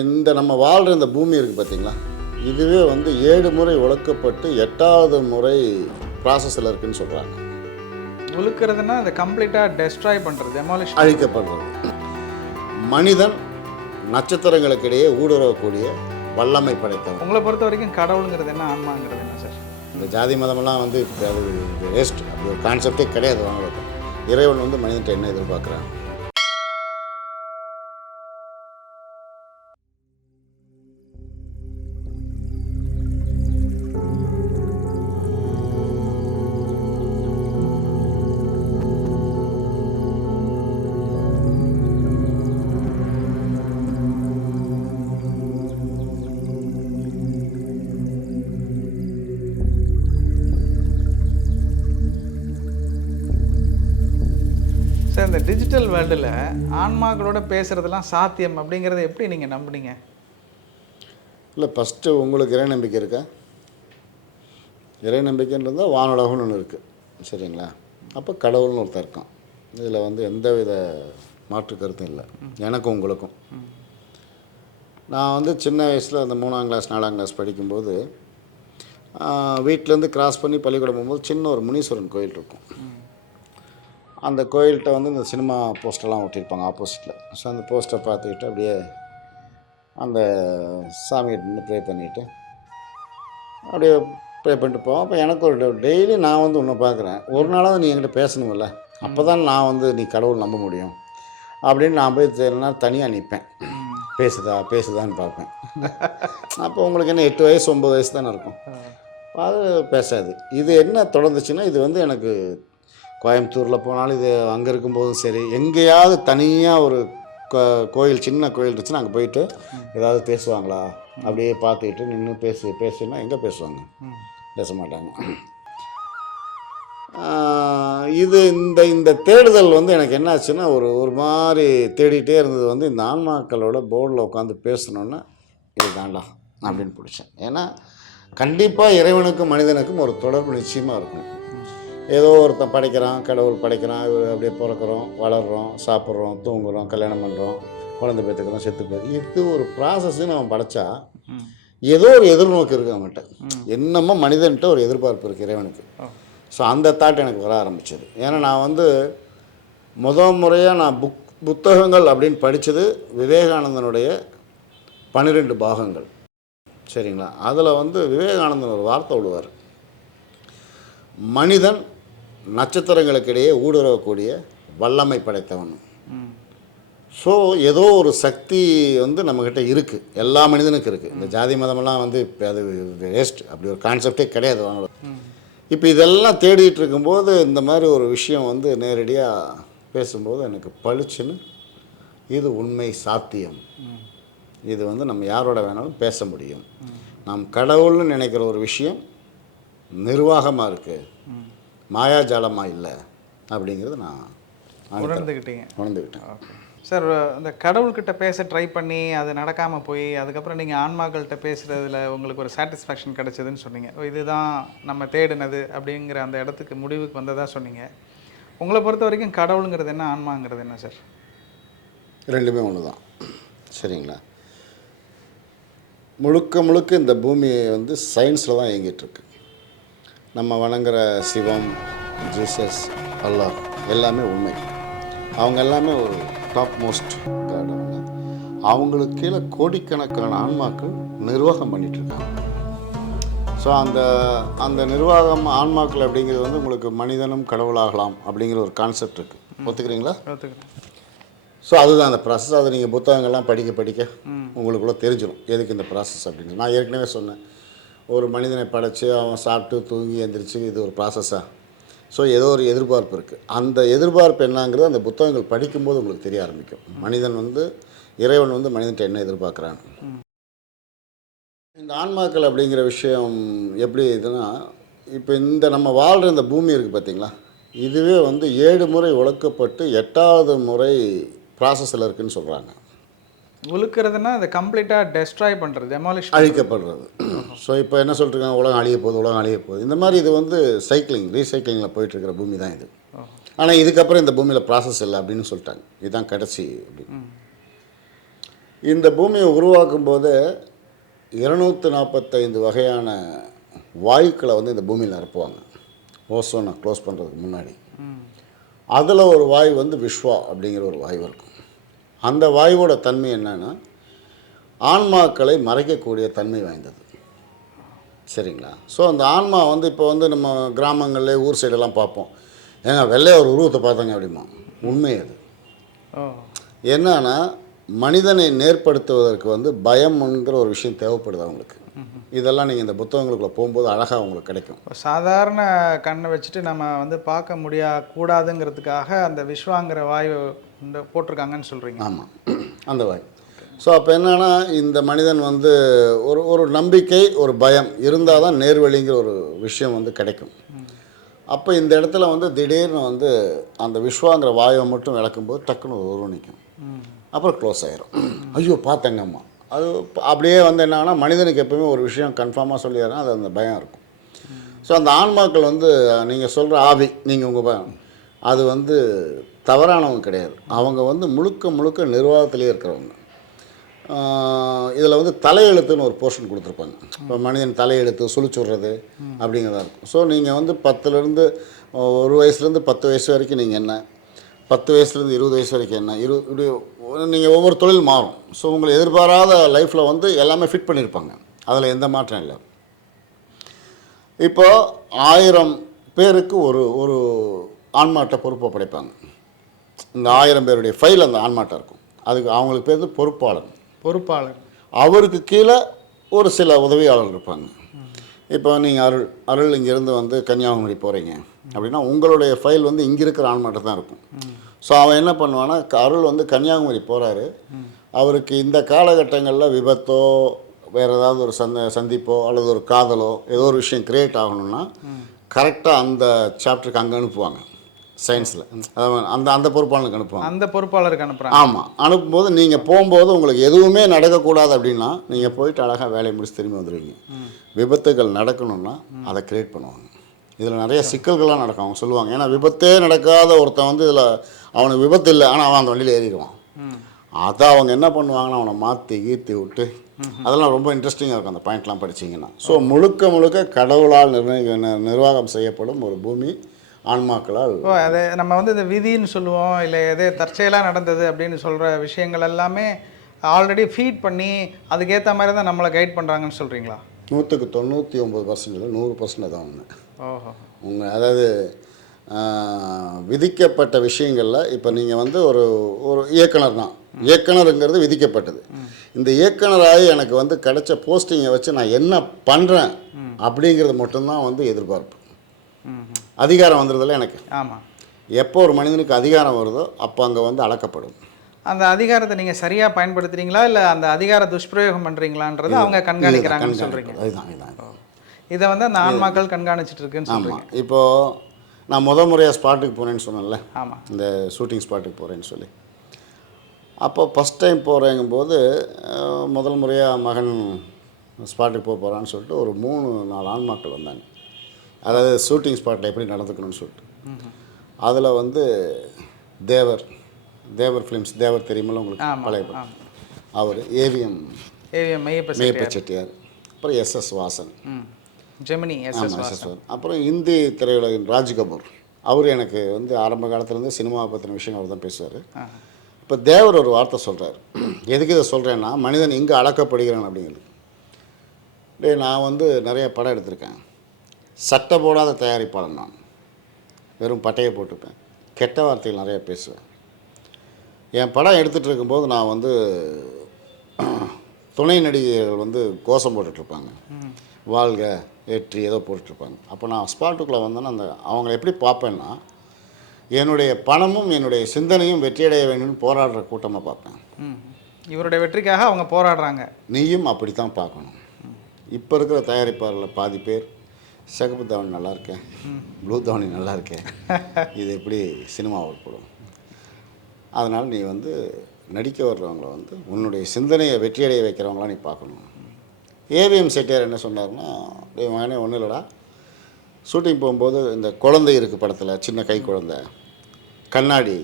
இந்த நம்ம வாழ்கிற இந்த பூமி இருக்குது பார்த்தீங்களா, இதுவே வந்து 7 முறை உழக்கப்பட்டு 8வது முறை ப்ராசஸில் இருக்குதுன்னு சொல்கிறாங்க. உழுக்கிறதுனா அதை கம்ப்ளீட்டாக டெஸ்ட்ராய் பண்ணுறது, டெமாலிஷ், அழிக்கப்படுறது. மனிதன் நட்சத்திரங்களுக்கிடையே ஊடுருவக்கூடிய வல்லமை படைத்தவன். உங்களை பொறுத்த வரைக்கும் கடவுளுங்கிறது என்ன, ஆன்மாங்கிறது என்ன சார்? இந்த ஜாதி மதமெல்லாம் வந்து அது வேஸ்ட், அப்படி ஒரு கான்செப்டே கிடையாது. அவங்களுக்கு இறைவன் வந்து மனிதன்ட்ட என்ன எதிர்பார்க்குறாங்க. சார், இந்த டிஜிட்டல் வேர்ல்டில் ஆன்மாக்களோட பேசுகிறதுலாம் சாத்தியம் அப்படிங்கிறத எப்படி நீங்கள் நம்புனீங்க? இல்லை, ஃபஸ்ட்டு உங்களுக்கு இறை நம்பிக்கை இருக்கா? இறை நம்பிக்கைன்றது வானுலகம்னு ஒன்று இருக்குது, சரிங்களா? அப்போ கடவுள்னு ஒருத்தர் இருக்கான். இதில் வந்து எந்த வித மாற்று கருத்தும் இல்லை, எனக்கும் உங்களுக்கும். நான் வந்து சின்ன வயசில் அந்த 3ஆம் கிளாஸ் 4ஆம் கிளாஸ் படிக்கும்போது வீட்டிலேருந்து கிராஸ் பண்ணி பள்ளிக்கூடம் போகும்போது சின்ன ஒரு முனீஸ்வரன் கோயில் இருக்கும். அந்த கோயில்கிட்ட வந்து இந்த சினிமா போஸ்டர்லாம் ஒட்டியிருப்பாங்க ஆப்போசிட்டில். ஸோ அந்த போஸ்டரை பார்த்துக்கிட்டு அப்படியே அந்த சாமிகிட்ட நின்று ப்ரே பண்ணிவிட்டு அப்படியே ப்ரே பண்ணிட்டு போவோம். அப்போ எனக்கு ஒரு டெய்லி நான் வந்து ஒன்று பார்க்குறேன், ஒரு நாளாவது நீ என்கிட்ட பேசணுமில்ல, அப்போ தான் நான் வந்து நீ கடவுள் நம்ப முடியும் அப்படின்னு நான் போய் தெரியலனா தனியாக நிற்பேன். பேசுதான்னு பார்ப்பேன். அப்போ உங்களுக்கு என்ன 8 வயசு 9 வயசு தானே இருக்கும், அது பேசாது. இது என்ன தொடர்ந்துச்சுன்னா, இது வந்து எனக்கு கோயம்புத்தூரில் போனாலும் இது அங்கே இருக்கும்போதும் சரி, எங்கேயாவது தனியாக ஒரு கோயில், சின்ன கோயில் இருந்துச்சுன்னா அங்கே போயிட்டு ஏதாவது பேசுவாங்களா அப்படியே பார்த்துக்கிட்டு நின்று பேசுனா எங்கே பேசுவாங்க? பேச மாட்டாங்க. இது இந்த தேடுதல் வந்து எனக்கு என்ன ஆச்சுன்னா, ஒரு மாதிரி தேடிகிட்டே இருந்தது. வந்து இந்த ஆன்மாக்களோட போர்டில் உட்காந்து பேசணுன்னா இது வேண்டாம் அப்படின்னு பிடிச்சேன். ஏன்னா கண்டிப்பாக இறைவனுக்கும் மனிதனுக்கும் ஒரு தொடர்பு நிச்சயமாக இருக்கும். ஏதோ ஒருத்தன் படைக்கிறான், கடவுள் படைக்கிறான், அப்படியே பிறக்கிறோம், வளர்கிறோம், சாப்பிட்றோம், தூங்குகிறோம், கல்யாணம் பண்ணுறோம், குழந்தை பெற்றுக்கிறோம், செத்து போய் இது ஒரு ப்ராசஸ்ன்னு அவன் படைச்சா ஏதோ ஒரு எதிர்நோக்கு இருக்குது அவன்கிட்ட. என்னமோ மனிதன்கிட்ட ஒரு எதிர்பார்ப்பு இருக்குது இறைவனுக்கு. ஸோ அந்த தாட் எனக்கு வர ஆரம்பிச்சது. ஏன்னா நான் வந்து முறையாக நான் புத்தகங்கள் அப்படின்னு படித்தது விவேகானந்தனுடைய 12 பாகங்கள், சரிங்களா? அதில் வந்து விவேகானந்தன் ஒரு வார்த்தை விடுவார், மனிதன் நட்சத்திரங்களுக்கிடையே ஊடுருவக்கூடிய வல்லமை படைத்தவன். ஸோ ஏதோ ஒரு சக்தி வந்து நம்மக்கிட்ட இருக்குது, எல்லா மனிதனுக்கும் இருக்குது. இந்த ஜாதி மதமெல்லாம் வந்து அது வேஸ்ட், அப்படி ஒரு கான்செப்டே கிடையாது அவங்களோட. இப்போ இதெல்லாம் தேடிட்டு இருக்கும்போது இந்த மாதிரி ஒரு விஷயம் வந்து நேரடியாக பேசும்போது எனக்கு பளிச்சுன்னு இது உண்மை, சாத்தியம், இது வந்து நம்ம யாரோட வேணாலும் பேச முடியும். நாம் கடவுள்னு நினைக்கிற ஒரு விஷயம் நிர்வாகமாக இருக்குது, மாயாஜாலமாக இல்லை அப்படிங்கிறது நான் உணர்ந்துக்கிட்டேன். சார், இந்த கடவுள்கிட்ட பேச ட்ரை பண்ணி அது நடக்காமல் போய் அதுக்கப்புறம் நீங்கள் ஆன்மாக்கள்கிட்ட பேசுகிறதுல உங்களுக்கு ஒரு சாட்டிஸ்ஃபேக்ஷன் கிடச்சிதுன்னு சொன்னீங்க. இதுதான் நம்ம தேடினது அப்படிங்கிற அந்த இடத்துக்கு முடிவுக்கு வந்ததாக சொன்னீங்க. உங்களை பொறுத்த வரைக்கும் கடவுளுங்கிறது என்ன, ஆன்மாங்கிறது என்ன சார்? ரெண்டுமே ஒன்று தான், சரிங்களா? முழுக்க இந்த பூமியை வந்து சயின்ஸில் தான் இயங்கிட்டுருக்கு. நம்ம வணங்குற சிவம், ஜீசஸ், அல்லாஹ் எல்லாமே உண்மை. அவங்க எல்லாமே ஒரு டாப் மோஸ்ட் காட். அவங்களுக்கு கீழே கோடிக்கணக்கான ஆன்மாக்கள் நிர்வாகம் பண்ணிகிட்ருக்காங்க. ஸோ அந்த நிர்வாகம் ஆன்மாக்கள் அப்படிங்கிறது வந்து உங்களுக்கு மனிதனும் கடவுளாகலாம் அப்படிங்கிற ஒரு கான்செப்ட் இருக்குது. ஒத்துக்கிறீங்களா? ஸோ அதுதான் அந்த ப்ராசஸ். அதை நீங்கள் புத்தகங்கள்லாம் படிக்க உங்களுக்குள்ளே தெரிஞ்சிடும் எதுக்கு இந்த ப்ராசஸ் அப்படின்னு. நான் ஏற்கனவே சொன்னேன், ஒரு மனிதனை படைச்சு அவன் சாப்பிட்டு தூங்கி எந்திரிச்சு இது ஒரு ப்ராசஸாக. ஸோ ஏதோ ஒரு எதிர்பார்ப்பு இருக்குது. அந்த எதிர்பார்ப்பு என்னங்கிறது அந்த புத்தகங்கள் படிக்கும்போது உங்களுக்கு தெரிய ஆரம்பிக்கும். மனிதன் வந்து இறைவன் வந்து மனிதன்ட்ட என்ன எதிர்பார்க்குறான். இந்த ஆன்மாக்கள் அப்படிங்கிற விஷயம் எப்படி இதுன்னா, இப்போ இந்த நம்ம வாழ்கிற இந்த பூமி இருக்குது பார்த்தீங்களா, இதுவே வந்து 7 முறை உழக்கப்பட்டு 8வது முறை ப்ராசஸில் இருக்குதுன்னு சொல்கிறாங்க. உழுக்கிறதுனா அதை கம்ப்ளீட்டாக டெஸ்ட்ராய் பண்ணுறது, டெமாலிஷ், அழிக்கப்படுறது. ஸோ இப்போ என்ன சொல்லிட்டுருக்காங்க, உலகம் அழிய போகுது. இந்த மாதிரி இது வந்து ரீசைக்கிளிங்கில் போயிட்டுருக்கிற பூமி தான் இது. ஆனால் இதுக்கப்புறம் இந்த பூமியில் ப்ராசஸ் இல்லை அப்படின்னு சொல்லிட்டாங்க. இதுதான் கடைசி அப்படின்னு. இந்த பூமியை உருவாக்கும் போது 245 வகையான வாயுக்களை வந்து இந்த பூமியில் நிரப்புவாங்க, ஓசோனை க்ளோஸ் பண்ணுறதுக்கு முன்னாடி. அதில் ஒரு வாயு வந்து விஸ்வா அப்படிங்கிற ஒரு வாயு இருக்கும். அந்த வாயுவோட தன்மை என்னன்னா, ஆன்மாக்களை மறைக்கக்கூடிய தன்மை வாய்ந்தது. சரிங்களா? ஸோ அந்த ஆன்மா வந்து இப்போ வந்து நம்ம கிராமங்களில் ஊர் சைடெல்லாம் பார்ப்போம், ஏங்க வெள்ளைய ஒரு உருவத்தை பார்த்தாங்க அப்படிமா. உண்மை அது. என்னன்னா, மனிதனை நேர்படுத்துவதற்கு வந்து பயம்ங்கிற ஒரு விஷயம் தேவைப்படுது அவங்களுக்கு. இதெல்லாம் நீங்கள் இந்த புத்தகங்களுக்குள்ளே போகும்போது அழகாக உங்களுக்கு கிடைக்கும். சாதாரண கண்ணை வச்சுட்டு நம்ம வந்து பார்க்க கூடாதுங்கிறதுக்காக அந்த விஸ்வாங்கிற வாயு போட்டிருக்காங்கன்னு சொல்கிறீங்க. ஆமாம், அந்த வாயு. ஸோ அப்போ என்னென்னா, இந்த மனிதன் வந்து ஒரு நம்பிக்கை, ஒரு பயம் இருந்தால் தான் நேர்வழிங்கிற ஒரு விஷயம் வந்து கிடைக்கும். அப்போ இந்த இடத்துல வந்து திடீர்னு வந்து அந்த விஸ்வாங்கிற வாயுவை மட்டும் விளக்கும்போது டக்குன்னு ஒரு நிற்கும், அப்புறம் க்ளோஸ் ஆகிரும். ஐயோ பார்த்தங்கம்மா. அது அப்படியே வந்து என்னன்னா, மனிதனுக்கு எப்பவுமே ஒரு விஷயம் கன்ஃபார்மாக சொல்லிடுறேன், அது அந்த பயம் இருக்கும். ஸோ அந்த ஆன்மாக்கள் வந்து நீங்கள் சொல்கிற ஆவி, நீங்கள் உங்கள் பயம், அது வந்து தவறானவங்க கிடையாது. அவங்க வந்து முழுக்க முழுக்க நிர்வாகத்திலே இருக்கிறவங்க. இதில் வந்து தலையெழுத்துன்னு ஒரு போர்ஷன் கொடுத்துருப்பாங்க. இப்போ மனிதன் தலையெழுத்து சுழிச்சுடுறது அப்படிங்கிறதா இருக்கும். ஸோ நீங்கள் வந்து 10லேருந்து 1 வயசுலேருந்து 10 வயசு வரைக்கும் நீங்கள் என்ன, 10 வயசுலேருந்து 20 வயசு வரைக்கும் என்ன, இப்படி நீங்கள் ஒவ்வொரு தொழில் மாறும். ஸோ உங்களை எதிர்பாராத லைஃப்பில் வந்து எல்லாமே ஃபிட் பண்ணியிருப்பாங்க, அதில் எந்த மாற்றம் இல்லை. இப்போது 1000 பேருக்கு ஒரு ஆன்மாட்டை பொறுப்பை படைப்பாங்க. இந்த 1000 பேருடைய ஃபைல் அந்த ஆன்மாட்டை இருக்கும். அதுக்கு அவங்களுக்கு பேர் பொறுப்பாளர். அவருக்கு கீழே ஒரு சில உதவியாளர் இருப்பாங்க. இப்போ நீங்கள் அருள் இங்கேருந்து வந்து கன்னியாகுமரி போகிறீங்க அப்படின்னா உங்களுடைய ஃபைல் வந்து இங்கே இருக்கிற ஆன்மாட்டை தான் இருக்கும். ஸோ அவன் என்ன பண்ணுவான்னா, அருள் வந்து கன்னியாகுமரி போகிறாரு, அவருக்கு இந்த காலகட்டங்களில் விபத்தோ வேறு ஏதாவது ஒரு சந்திப்போ அல்லது ஒரு காதலோ ஏதோ ஒரு விஷயம் க்ரியேட் ஆகணும்னா கரெக்டாக அந்த சாப்டருக்கு அங்கே அனுப்புவாங்க. சயின்ஸில் அந்த பொறுப்பாளருக்கு அனுப்புவாங்க. அந்த பொறுப்பாளருக்கு அனுப்புகிறாங்க. ஆமாம், அனுப்பும்போது நீங்கள் போகும்போது உங்களுக்கு எதுவுமே நடக்கக்கூடாது அப்படின்னா நீங்கள் போயிட்டு அழகாக வேலையை முடிச்சு திரும்பி வந்துடுவீங்க. விபத்துகள் நடக்கணும்னா அதை க்ரியேட் பண்ணுவாங்க. இதில் நிறைய சிக்கல்கள்லாம் நடக்கும். அவங்க சொல்லுவாங்க, ஏன்னா விபத்தே நடக்காத ஒருத்தன் வந்து இதில் அவனுக்கு விபத்து இல்லை, ஆனால் அவன் அந்த வண்டியில் ஏறிடுவான். அதை அவங்க என்ன பண்ணுவாங்கன்னா அவனை மாற்றி கீர்த்தி விட்டு, அதெல்லாம் ரொம்ப இன்ட்ரெஸ்டிங்காக இருக்கும் அந்த பாயிண்ட்லாம் படிச்சிங்கன்னா. ஸோ முழுக்க முழுக்க கடவுளால் நிர்வாகம் செய்யப்படும் ஒரு பூமி ஆன்மாக்களால். அதை நம்ம வந்து இந்த விதின்னு சொல்லுவோம், இல்லை எதே தற்செயலாக நடந்தது அப்படின்னு சொல்கிற விஷயங்கள் எல்லாமே ஆல்ரெடி ஃபீட் பண்ணி அதுக்கேற்ற மாதிரி தான் நம்மளை கைட் பண்ணுறாங்கன்னு சொல்கிறீங்களா? 100க்கு 99% 100% தான் ஒன்று. ஓஹோ. உங்கள் அதாவது விதிக்கப்பட்ட விஷயங்களில் இப்போ நீங்கள் வந்து ஒரு இயக்குனர் தான். இயக்குனருங்கிறது விதிக்கப்பட்டது. இந்த இயக்குனராகி எனக்கு வந்து கிடைச்ச போஸ்டிங்கை வச்சு நான் என்ன பண்ணுறேன் அப்படிங்கிறது மட்டும்தான் வந்து எதிர்பார்ப்பு. அதிகாரம் வந்துடுறதில்ல எனக்கு. ஆமாம். எப்போ ஒரு மனிதனுக்கு அதிகாரம் வருதோ அப்போ அங்கே வந்து அளக்கப்படும். அந்த அதிகாரத்தை நீங்கள் சரியாக பயன்படுத்துகிறீங்களா இல்லை அந்த அதிகார துஷ்பிரயோகம் பண்ணுறீங்களான்றது அவங்க கண்காணிக்கிறாங்கன்னு சொல்கிறீங்க. அதுதான் இதை வந்து அந்த ஆன்மாக்கள் கண்காணிச்சிட்டு இருக்குன்னு சொல்கிறீங்க. இப்போது நான் முறையாக ஸ்பாட்டுக்கு போகிறேன்னு சொன்னேன்ல. ஆமாம். இந்த ஷூட்டிங் ஸ்பாட்டுக்கு போகிறேன்னு சொல்லி, அப்போ ஃபஸ்ட் டைம் போகிறேங்கும்போது முதல் முறையாக மகன் ஸ்பாட்டுக்கு போகிறான்னு சொல்லிட்டு ஒரு 3-4 ஆன்மாக்கள் வந்தாங்க. அதாவது ஷூட்டிங் ஸ்பாட்டில் எப்படி நடந்துக்கணும்னு சொல்லிட்டு. அதில் வந்து தேவர் ஃபிலிம்ஸ், தேவர் தெரியுமில்ல உங்களுக்கு, பழைய அவர், ஏவிஎம் மெய்யப்ப செட்டியார், அப்புறம் எஸ்எஸ் வாசன், ஜெமினி எஸ்எஸ் வாசன், அப்புறம் இந்தி திரையுலகின் ராஜ் கபூர். அவர் எனக்கு வந்து ஆரம்ப காலத்துலேருந்து சினிமாவை பற்றின விஷயம் அவர் தான் பேசுவார். இப்போ தேவர் ஒரு வார்த்தை சொல்கிறார். எதுக்கு இதை சொல்கிறேன்னா, மனிதன் இங்கே அளக்கப்படுகிறான் அப்படிங்கிறது. நான் வந்து நிறைய படம் எடுத்திருக்கேன். சட்டை போடாத தயாரிப்பாளன் நான். வெறும் பட்டையை போட்டுப்பேன், கெட்ட வார்த்தைகள் நிறைய பேசுவேன். என் படம் எடுத்துகிட்டு இருக்கும்போது நான் வந்து துணை நடிகைகள் வந்து கோஷம் போட்டுட்ருப்பாங்க, வாழ்க ஏற்றி ஏதோ போட்டுட்ருப்பாங்க. அப்போ நான் ஸ்பாட்டுக்குள்ளே வந்தேன்னா அவங்கள எப்படி பார்ப்பேன்னா, என்னுடைய பணமும் என்னுடைய சிந்தனையும் வெற்றியடைய வேண்டும்னு போராடுற கூட்டமாக பார்ப்பேன். இவருடைய வெற்றிக்காக அவங்க போராடுறாங்க. நீயும் அப்படி தான் பார்க்கணும். இப்போ இருக்கிற தயாரிப்பாளர்கள் பாதி பேர் சிகப்பு தாவணி நல்லா இருக்கேன், ப்ளூ தாவணி நல்லா இருக்கேன், இது எப்படி சினிமா போடும். அதனால் நீ வந்து நடிக்க வர்றவங்கள வந்து உன்னுடைய சிந்தனையை வெற்றியடைய வைக்கிறவங்களாம் நீ பார்க்கணும். ஏவிஎம் செட்டியார் என்ன சொன்னார்னா, மகனே ஒன்றும் இல்லைடா, ஷூட்டிங் போகும்போது இந்த குழந்தை இருக்குது படத்தில், சின்ன கை குழந்தை, கண்ணாடி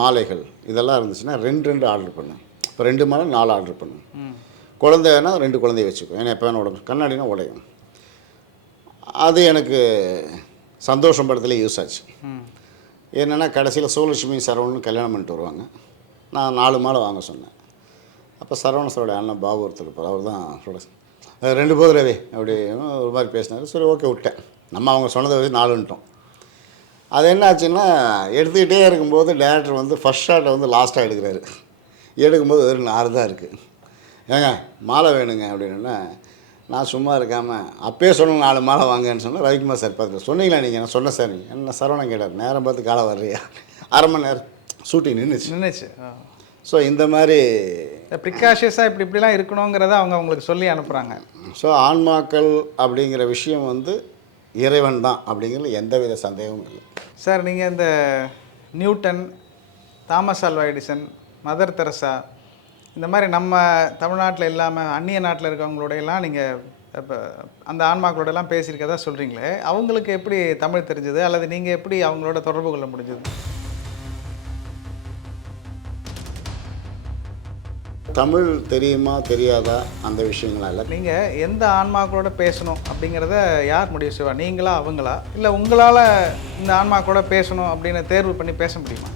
மாலைகள் இதெல்லாம் இருந்துச்சுன்னா 2 ஆர்டர் பண்ணேன். இப்போ 2 மாலை 4 ஆர்டர் பண்ணுவேன். குழந்தைன்னா 2 குழந்தைய வச்சுக்குவேன். ஏன்னா எப்போ வேணா உடம்பு கண்ணாடினா உடையும். அது எனக்கு சந்தோஷம் படத்துல யூஸ் ஆச்சு. என்னென்னா கடைசியில் சுவலட்சுமி சரவணன் கல்யாணம் பண்ணிட்டு வருவாங்க. நான் 4 மாலை வாங்க சொன்னேன். அப்போ சரவண சாரோட அண்ணன் பாபு ஒருத்தர் இருப்பார். அவர் தான் ப்ரொடக்ஷன் 2 போது ரவி அப்படி ஒரு மாதிரி பேசினார். சரி ஓகே விட்டேன். நம்ம அவங்க சொன்னதை வச்சு 4ன்ட்டோம். அது என்ன ஆச்சுன்னா எடுத்துக்கிட்டே இருக்கும்போது டேரக்டர் வந்து ஃபஸ்ட் ஷாட்டை வந்து லாஸ்ட்டாக எடுக்கிறாரு. எடுக்கும்போது வெறும் 6 தான் இருக்குது. ஏங்க மாலை வேணுங்க அப்படின்னா நான் சும்மா இருக்காமல் அப்பயே சொன்ன 4 மாலை வாங்கன்னு சொன்னால் ரவிக்குமார் சார் பார்த்து சொன்னீங்களா நீங்கள்? நான் சொன்னேன் சார். நீங்கள் என்ன சரவணன் கேட்டார். நேரம் பார்த்து காலை வர்றியா? அரை மணி நேரம் ஷூட்டிங் நின்றுச்சு. ஸோ இந்த மாதிரி ப்ரிகாஷியஸாக இப்படிலாம் இருக்கணுங்கிறத அவங்க அவங்களுக்கு சொல்லி அனுப்புகிறாங்க. ஸோ ஆன்மாக்கள் அப்படிங்கிற விஷயம் வந்து இறைவன் தான் அப்படிங்கிறது எந்தவித சந்தேகமும் இல்லை. சார் நீங்கள் இந்த Newton, Thomas Alva Edison, Mother Teresa இந்த மாதிரி நம்ம தமிழ்நாட்டில் இல்லாமல் அந்நிய நாட்டில் இருக்கவங்களோடையெல்லாம் நீங்கள் இப்போ அந்த ஆன்மாக்களோடலாம் பேசியிருக்கதா சொல்கிறீங்களே, அவங்களுக்கு எப்படி தமிழ் தெரிஞ்சது அல்லது நீங்கள் எப்படி அவங்களோட தொடர்பு கொள்ள முடிஞ்சது? தமிழ் தெரியுமா தெரியாதா அந்த விஷயங்களாம் இல்லை. நீங்கள் எந்த ஆன்மாக்களோட பேசணும் அப்படிங்கிறத யார் முடிவு செய்வா? நீங்களா அவங்களா? இல்லை உங்களால் இந்த ஆன்மாக்களோட பேசணும் அப்படின்னு தேர்வு பண்ணி பேச முடியுமா?